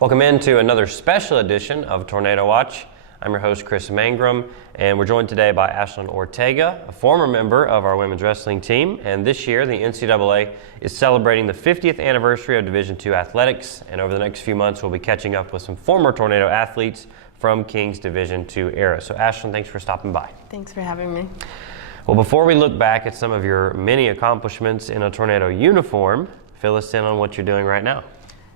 Welcome into another special edition of Tornado Watch. I'm your host, Chris Mangrum, and we're joined today by Ashlynn Ortega, a former member of our women's wrestling team. And this year, the NCAA is celebrating the 50th anniversary of Division II athletics. And over the next few months, we'll be catching up with some former Tornado athletes from King's Division II era. So Ashlynn, thanks for stopping by. Thanks for having me. Well, before we look back at some of your many accomplishments in a Tornado uniform, fill us in on what you're doing right now.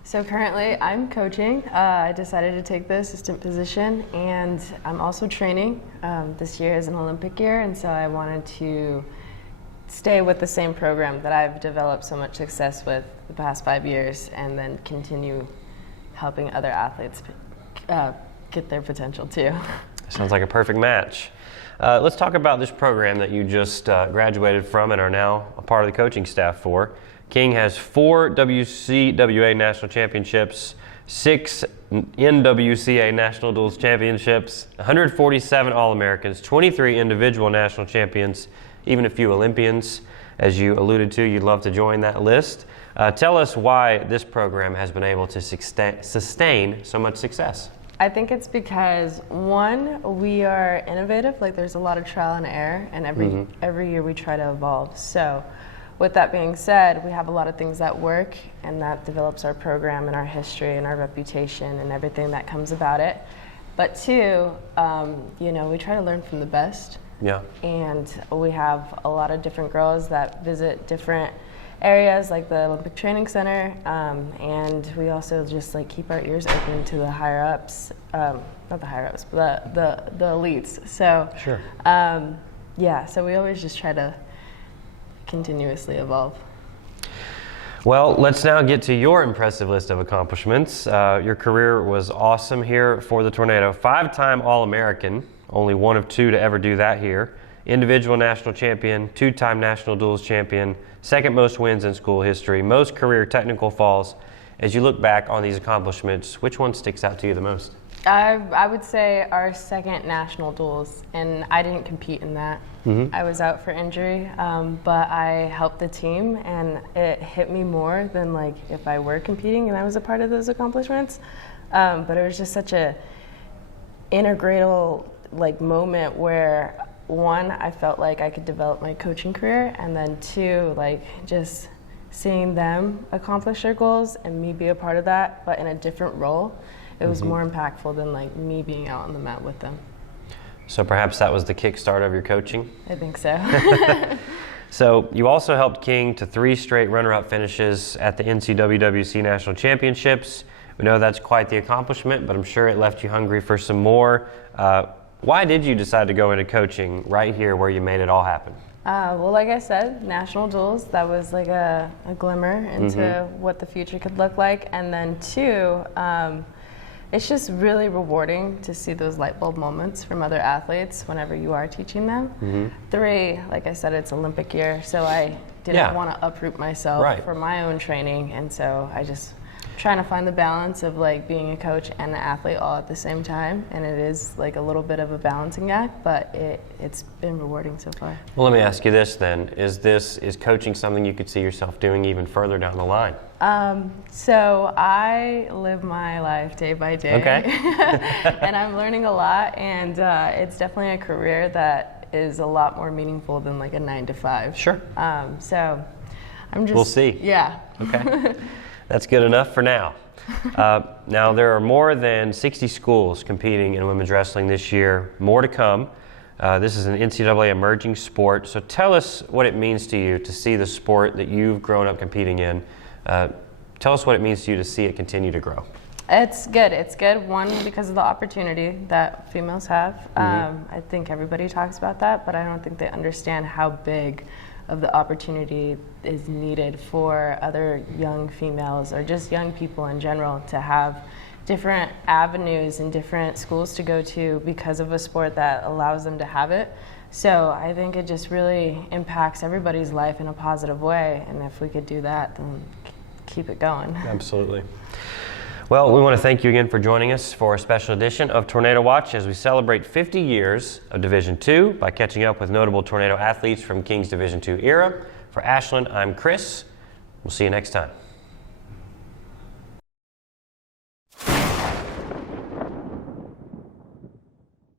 So currently I'm coaching. I decided to take the assistant position, and I'm also training. This year is an Olympic year, and so I wanted to stay with the same program that I've developed so much success with the past 5 years, and then continue helping other athletes get their potential too. Sounds like a perfect match. Let's talk about this program that you just graduated from and are now a part of the coaching staff for. King has 4 WCWA National Championships, 6 NWCA National Duels Championships, 147 All-Americans, 23 individual national champions, even a few Olympians. As you alluded to, you'd love to join that list. Tell us why this program has been able to sustain so much success. I think it's because, one, we are innovative. Like, there's a lot of trial and error, and every year we try to evolve. So with that being said, we have a lot of things that work, and that develops our program and our history and our reputation and everything that comes about it. But two, we try to learn from the best. Yeah. And we have a lot of different girls that visit different areas like the Olympic Training Center, and we also just keep our ears open to the higher ups, not the higher ups, but the elites. So sure. So we always just try to continuously evolve. Well, let's now get to your impressive list of accomplishments. Your career was awesome here for the Tornado. 5-time All-American, only one of 2 to ever do that here. Individual national champion, 2-time national duels champion, 2nd most wins in school history, most career technical falls. As you look back on these accomplishments, which one sticks out to you the most? I would say our 2nd national duels, and I didn't compete in that. I was out for injury, but I helped the team, and it hit me more than if I were competing and I was a part of those accomplishments. But it was just such a integral moment where, one, I felt like I could develop my coaching career, and then 2, just seeing them accomplish their goals and me be a part of that, but in a different role. It was more impactful than me being out on the mat with them. So perhaps that was the kickstart of your coaching? I think so. So you also helped King to 3 straight runner-up finishes at the NCAA National Championships. We know that's quite the accomplishment, but I'm sure it left you hungry for some more. Why did you decide to go into coaching right here where you made it all happen? Well, like I said, national duels, that was a glimmer into what the future could look like. And then 2, it's just really rewarding to see those light bulb moments from other athletes whenever you are teaching them. 3, like I said, it's Olympic year, so I didn't want to uproot myself for my own training, and so I just trying to find the balance of like being a coach and an athlete all at the same time, and it is like a little bit of a balancing act, but it's been rewarding so far. Well, let me ask you this then. Is coaching something you could see yourself doing even further down the line? So I live my life day by day. Okay. And I'm learning a lot, and it's definitely a career that is a lot more meaningful than like a 9-to-5. Sure. So I'm just... We'll see. Yeah. Okay. That's good enough for now. Now, there are more than 60 schools competing in women's wrestling this year. More to come. This is an NCAA emerging sport. So tell us what it means to you to see the sport that you've grown up competing in. Tell us what it means to you to see it continue to grow. It's good. It's good, one, because of the opportunity that females have. I think everybody talks about that, but I don't think they understand how big of the opportunity is needed for other young females or just young people in general to have different avenues and different schools to go to because of a sport that allows them to have it. So I think it just really impacts everybody's life in a positive way, and if we could do that, then keep it going. Absolutely. Well, we want to thank you again for joining us for a special edition of Tornado Watch as we celebrate 50 years of Division II by catching up with notable Tornado athletes from King's Division II era. For Ashlynn, I'm Chris. We'll see you next time.